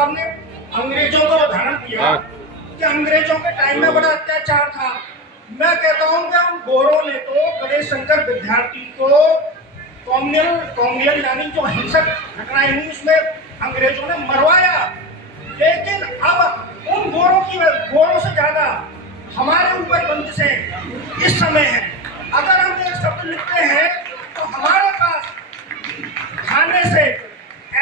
साहब ने अंग्रेजों को उदाहरण दिया कि अंग्रेजों के टाइम में बड़ा अत्याचार था। मैं कहता हूं कि हम गोरों ने तो गणेश शंकर विद्यार्थी को कॉम्युनल यानी जो हिंसक घटनाएं हुई उसमें अंग्रेजों ने मरवाया, लेकिन अब उन गोरों से ज्यादा हमारे ऊपर बंदिशें इस समय है। अगर हम एक शब्द लिखते हैं तो हमारे पास थाने से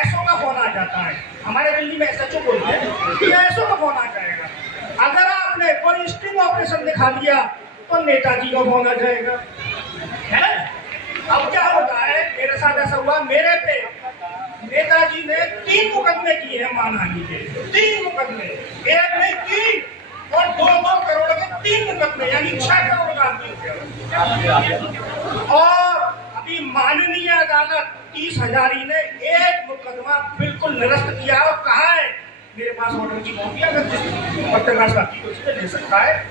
एसओ का फोन आ जाता है। हमारे दिल्ली में एसएचओ बोलते हैं कि एसओ का फोन आ जाएगा। अगर आपने कोई स्टिंग ऑपरेशन दिखा दिया तो नेताजी का फोन आ जाएगा, है? अब क्या होता है, मेरे साथ ऐसा हुआ, मेरे पे नेताजी ने 3 मुकदमे किए हैं मानहानि के। 3 मुकदमे, एक नहीं 3, और 2-2 करोड़ के 3 मुकदमे, यानी 6 करोड़ का आदमी। और अभी माननीय अदालत 30,000 ने एक मुकदमा बिल्कुल निरस्त किया और कहा है, मेरे पास ऑर्डर की कॉपी अगर जिस पत्रकार साथी को उसमें ले सकता है,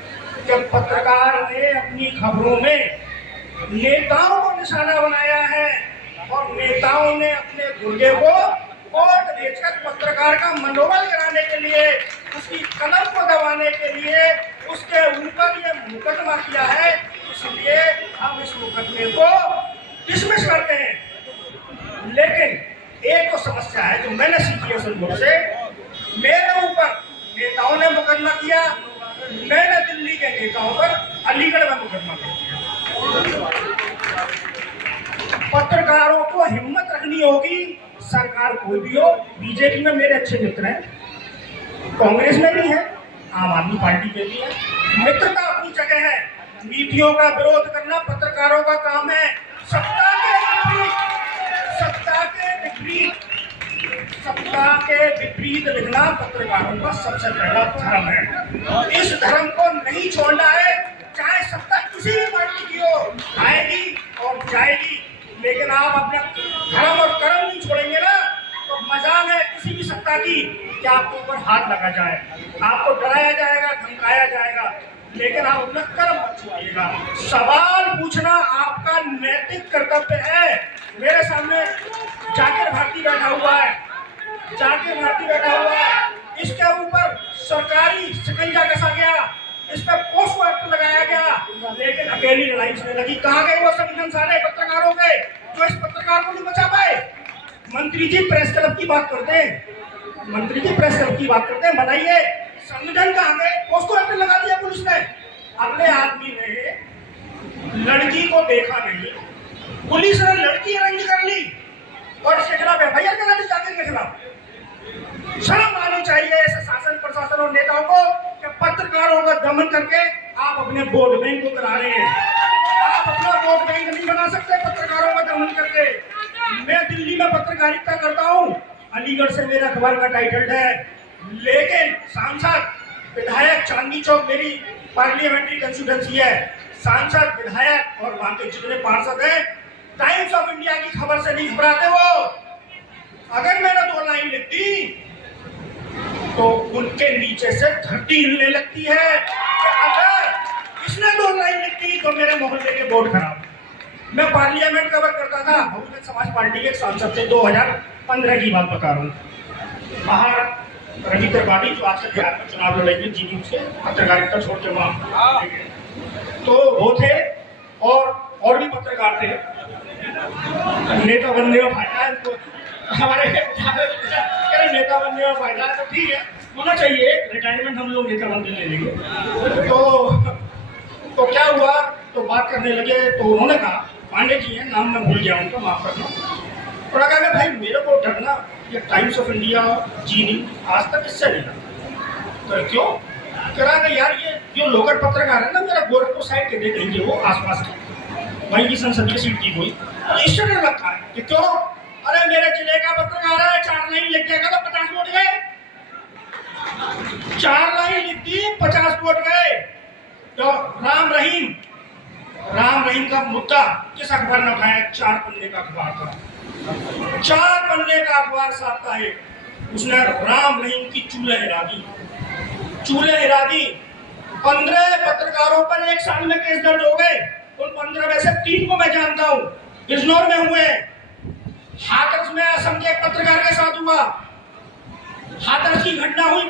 जब पत्रकार ने अपनी खबरों में नेताओं को निशाना बनाया है और नेताओं ने अपने गुर्गे को कोर्ट भेजकर पत्रकार का मनोबल गिराने के लिए, उसकी कलम को दबाने के लिए उसके ऊपर ये मुकदमा किया है, इसलिए हम इस मुकदमे को डिसमिस करते हैं। लेकिन एक तो समस्या है जो मैंने सीखी है सुनने से, मेरे ऊपर नेताओं ने मुकदमा किया, मैंने दिल्ली के नेताओं पर अलीगढ़ में मुकदमा किया। पत्रकारों को हिम्मत रखनी होगी, सरकार कोई भी हो। बीजेपी में मेरे अच्छे मित्र हैं, कांग्रेस में भी है, आम आदमी पार्टी में भी है। मित्रता अपनी जगह है, नीतियों का विरोध करना पत्रकारों का काम है। सत्ता के विपरीत लिखना पत्रकारों का सबसे बड़ा धर्म है। इस धर्म को नहीं छोड़ना है, चाहे सत्ता किसी भी पार्टी की हो, आएगी और जाएगी, लेकिन आप अपना धर्म और कर्म नहीं छोड़ेंगे ना, तो मजाल है किसी भी सत्ता की कि आपके ऊपर हाथ लगा जाए, आपको डराया जाएगा, धमकाया जाएगा, लेकिन आप अपना कर्म मत छोड़िएगा। सवाल पूछना आपका नैतिक कर्तव्य है। मेरे सामने जाकिर भारती बैठा हुआ है, इसके ऊपर सरकारी शिकंजा कसा गया, इस पर पोस्को एक्ट लगाया गया, लेकिन अकेली लड़ाई उसने लगी। कहाँ गए वो संगठन सारे पत्रकारों के जो इस पत्रकार को नहीं बचा पाए? मंत्री जी प्रेस क्लब की बात करते हैं, बताइए संगठन कहाँ गए? पोस्को एक्ट लगा दिया पुलिस ने। अगले आदमी ने लड़की को देखा नहीं, पुलिस ने लड़की अरेंज कर ली और इसके खिलाफ एफआईआर करा दी जाकिर के खिलाफ। शर्म आनी चाहिए ऐसे शासन प्रशासन और नेताओं को कि पत्रकारों का दमन करके आप अपने वोट बैंक को करा रहे हैं। आप अपना वोट बैंक नहीं बना सकते पत्रकारों का दमन करके। मैं दिल्ली में पत्रकारिता करता हूँ, अलीगढ़ से मेरा अखबार का टाइटल है, लेकिन सांसद विधायक चांदनी चौक मेरी पार्लियामेंट्री कंस्टिट्यूएंसी है, सांसद विधायक और वहां के जितने पार्षद हैं टाइम्स ऑफ इंडिया की खबर से नहीं घबराते वो। अगर मैंने 2 लाइन लिख दी तो उनके नीचे से धरती हिलने लगती है कि अगर इसने 2 लाइन लिख दी तो मेरे मोहल्ले के वोट खराब। मैं पार्लियामेंट कवर करता था, बहुजन समाज पार्टी के सांसद थे, 2015 की बात बता रहा हूँ। बाहर रवि त्रिपाठी जो आज से बिहार में चुनाव लड़ेंगे जीडी से पत्रकारिता छोड़ के वहां, तो वो थे और भी पत्रकार थे। नेता बनने का फायदा है तो हमारे नेता बनने का फायदा है तो ठीक है, होना चाहिए, रिटायरमेंट हम लोग नेता बनने ले लेंगे। तो क्या हुआ, तो बात करने लगे, तो उन्होंने कहा, पांडे जी हैं, नाम मैं भूल गया उनका, माफ करना। और कहा भाई मेरे को डरना ये times of India Zee news Aaj Tak इससे नहीं लगा। तो क्यों करा कि यार ये जो लोकल पत्रकार है ना, मेरा गोरखपुर साइड के देख लीजिए, वो आसपास की वहीं की संसदीय सीट की कोई, इससे डर लगता है कि क्यों, अरे मेरे जिले का पत्रकार है, 4 लाइन लिख देगा तो 50 वोट गए, 4 लाइन लिख दी 50 वोट गए। तो राम रहीम का मुद्दा किस अखबार ने उठाया? 4 पन्ने का अखबार था, 4 पन्ने का अखबार साप्ताहिक, उसने राम रहीम की चूल्हे हिला दी। 15 पत्रकारों पर 1 साल में केस दर्ज हो गए। उन 15 में से 3 को मैं जानता हूँ, बिजनौर में हुए, हाथरस में असम के एक पत्रकार के साथ हुआ, हाथरस की घटना हुई,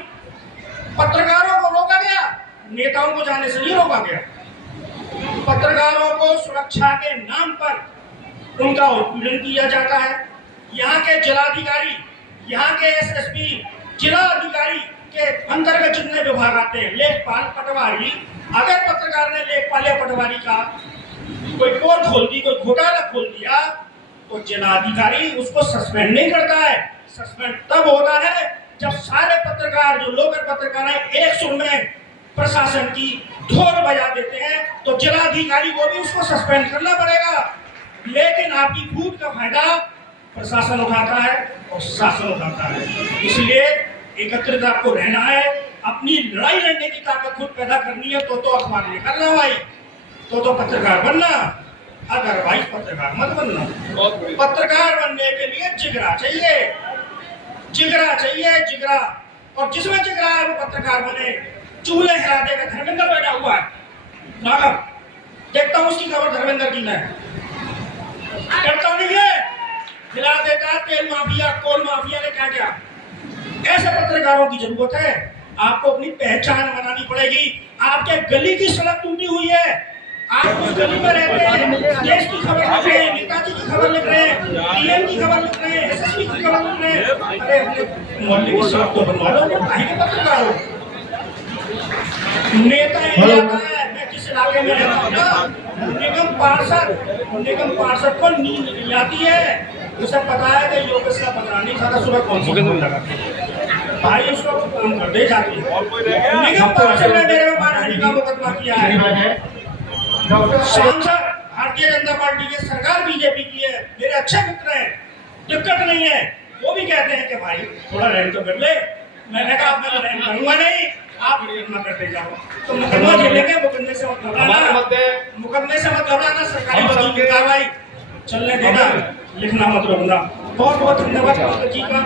पत्रकारों को रोका गया, नेताओं को जाने से नहीं रोका गया। पत्रकारों को सुरक्षा के नाम पर उनका उत्पीड़न किया जाता है। यहाँ के जिलाधिकारी, यहाँ के एसएसपी, जिला अधिकारी के अंतर्गत जितने विभाग आते हैं, लेखपाल, पटवारी, अगर पत्रकार ने लेखपाल या पटवारी का कोई पोल खोल दी, कोई घोटाला खोल दिया, तो जिलाधिकारी उसको सस्पेंड नहीं करता है। सस्पेंड तब होता है जब सारे पत्रकार, जो लोकल पत्रकार हैं, एक सुर में प्रशासन की ढोल बजा देते हैं, तो जिलाधिकारी को भी उसको सस्पेंड करना पड़ेगा। लेकिन आपकी फूट का फायदा प्रशासन उठाता है और शासन उठाता है। इसलिए एकत्रित आपको रहना है, अपनी लड़ाई लड़ने की ताकत खुद पैदा करनी है, तो अखबार निकालना भाई, तो पत्रकार बनना, अदरवाइज पत्रकार मत बनना। पत्रकार बनने के लिए जिगरा चाहिए, जिगरा चाहिए, जिगरा। और जिसमें जिगरा है वो पत्रकार बने। चूल्हे हिला देगा, धर्मेंद्र बैठा हुआ है, देखता हूँ उसकी खबर धर्मेंद्र की मैं करता नहीं है, हिला देता। तेल माफिया, कोल माफिया ने क्या किया? ऐसे पत्रकारों की जरूरत है। आपको अपनी पहचान बनानी पड़ेगी। आपके गली की सड़क टूटी हुई है, आप उस गली में रहते हैं, देश की खबर लिख रहे हैं, नेताजी की खबर लिख रहे हैं, पीएम की खबर लिख रहे हैं, एसएसपी की खबर लिख रहे हैं। अरे अपने मोहल्ले की सड़क तो बनवा लो, काहे के पत्रकार हो? नेता ही आता है, मैं जिस इलाके में रहता हूँ ना, निगम पार्षद को नींद नहीं आती है। उसे पता है कि योगेश का पता नहीं था, सुबह कौन सी खबर लगाती है भाई, उसको काम कर दे जाती है। निगम पार्षद ने मेरे में मानहानि का मुकदमा किया है। सांसद भारतीय जनता पार्टी की, सरकार बीजेपी की है, मेरे अच्छे मित्र हैं, दिक्कत नहीं है। वो भी कहते हैं कि भाई थोड़ा रैंक तो कर ले। मैंने कहा मैं रैंक करूंगा नहीं, आप मुकदमा करते जाओ। तो मुकदमा झेलेंगे, मुकदमे से मत घबराना, सरकारी वकील की कार्रवाई चलने देना, लिखना मत रोकना। बहुत बहुत धन्यवाद जी का।